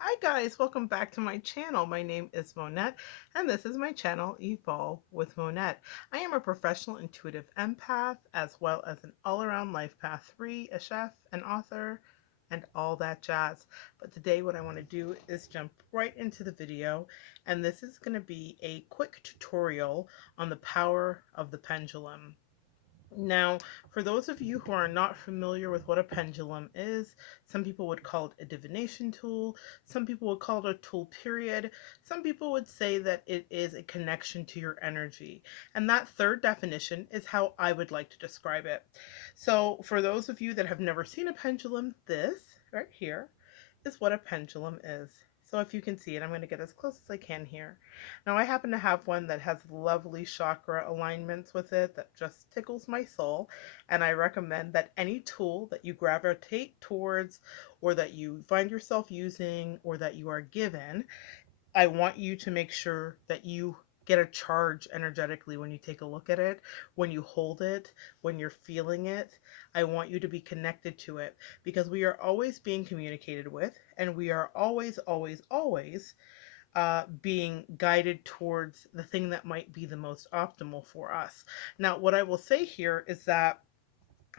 Hi guys, welcome back to my channel. My name is Monette and this is my channel Evolve with Monette. I am a professional intuitive empath as well as an all-around life path 3, a chef, an author, and all that jazz. But today what I want to do is jump right into the video, and this is going to be a quick tutorial on the power of the pendulum. Now, for those of you who are not familiar with what a pendulum is, some people would call it a divination tool, some people would call it a tool period, some people would say that it is a connection to your energy. And that third definition is how I would like to describe it. So, for those of you that have never seen a pendulum, this right here is what a pendulum is. So if you can see it, I'm going to get as close as I can here. Now I happen to have one that has lovely chakra alignments with it that just tickles my soul, and I recommend that any tool that you gravitate towards or that you find yourself using or that you are given, I want you to make sure that you get a charge energetically when you take a look at it, when you hold it, when you're feeling it. I want you to be connected to it because we are always being communicated with, and we are always being guided towards the thing that might be the most optimal for us. Now, what I will say here is that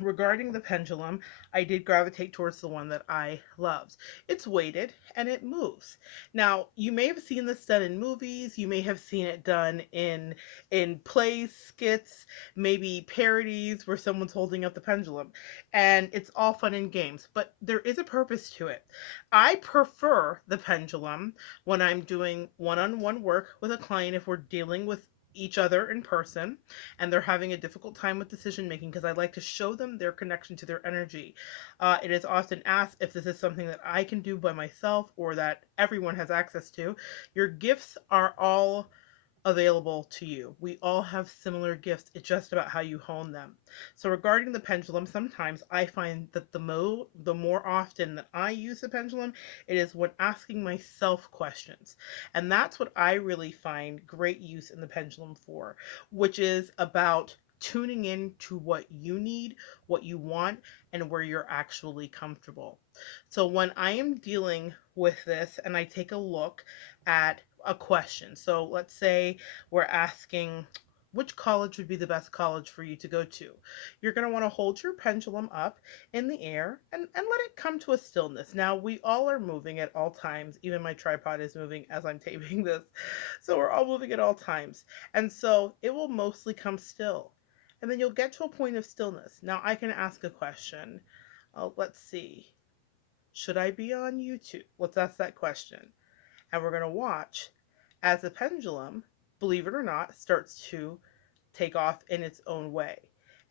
regarding the pendulum, I did gravitate towards the one that I loved. It's weighted and it moves. Now, you may have seen this done in movies, you may have seen it done in plays, skits, maybe parodies where someone's holding up the pendulum. And it's all fun and games, but there is a purpose to it. I prefer the pendulum when I'm doing one-on-one work with a client if we're dealing with each other in person and they're having a difficult time with decision making, because I like to show them their connection to their energy. It is often asked if this is something that I can do by myself or that everyone has access to. Your gifts are all available to you. We all have similar gifts. It's just about how you hone them. So regarding the pendulum, sometimes I find that the more often that I use the pendulum, it is when asking myself questions. And that's what I really find great use in the pendulum for, which is about tuning in to what you need, what you want, and where you're actually comfortable. So when I am dealing with this and I take a look at a question. So let's say we're asking which college would be the best college for you to go to. You're going to want to hold your pendulum up in the air and let it come to a stillness. Now, we all are moving at all times. Even my tripod is moving as I'm taping this. So we're all moving at all times. And so it will mostly come still. And then you'll get to a point of stillness. Now, I can ask a question. Let's see. Should I be on YouTube? Let's ask that question. And we're going to watch as the pendulum, believe it or not, starts to take off in its own way,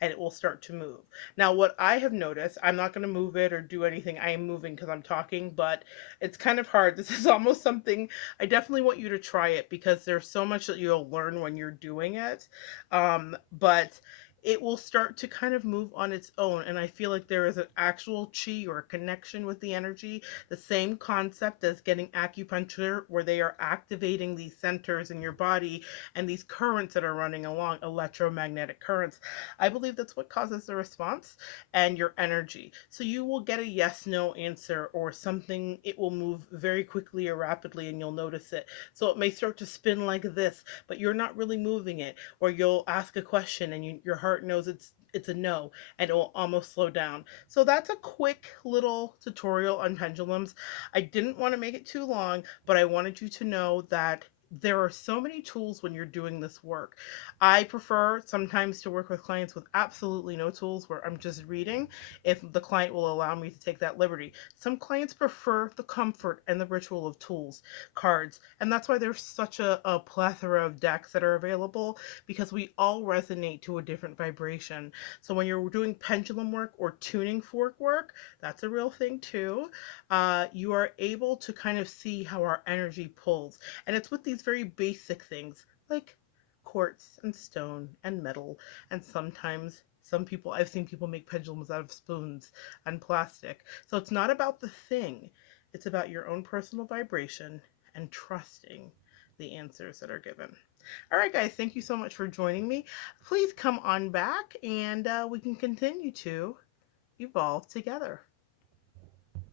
and it will start to move. Now, what I have noticed, I'm not going to move it or do anything. I am moving because I'm talking, but it's kind of hard. This is almost something I definitely want you to try it because there's so much that you'll learn when you're doing it. But it will start to kind of move on its own. And I feel like there is an actual chi or a connection with the energy, the same concept as getting acupuncture, where they are activating these centers in your body and these currents that are running along, electromagnetic currents. I believe that's what causes the response and your energy. So you will get a yes, no answer or something. It will move very quickly or rapidly and you'll notice it. So it may start to spin like this, but you're not really moving it. Or you'll ask a question and your heart knows it's a no, and it will almost slow down. So that's a quick little tutorial on pendulums. I didn't want to make it too long, but I wanted you to know that there are so many tools when you're doing this work. I prefer sometimes to work with clients with absolutely no tools where I'm just reading if the client will allow me to take that liberty. Some clients prefer the comfort and the ritual of tools, cards, and that's why there's such a plethora of decks that are available, because we all resonate to a different vibration. So when you're doing pendulum work or tuning fork work, that's a real thing too. You are able to kind of see how our energy pulls. And it's with these very basic things like quartz and stone and metal. And sometimes I've seen people make pendulums out of spoons and plastic. So it's not about the thing, it's about your own personal vibration and trusting the answers that are given. All right, guys, thank you so much for joining me. Please come on back and we can continue to evolve together.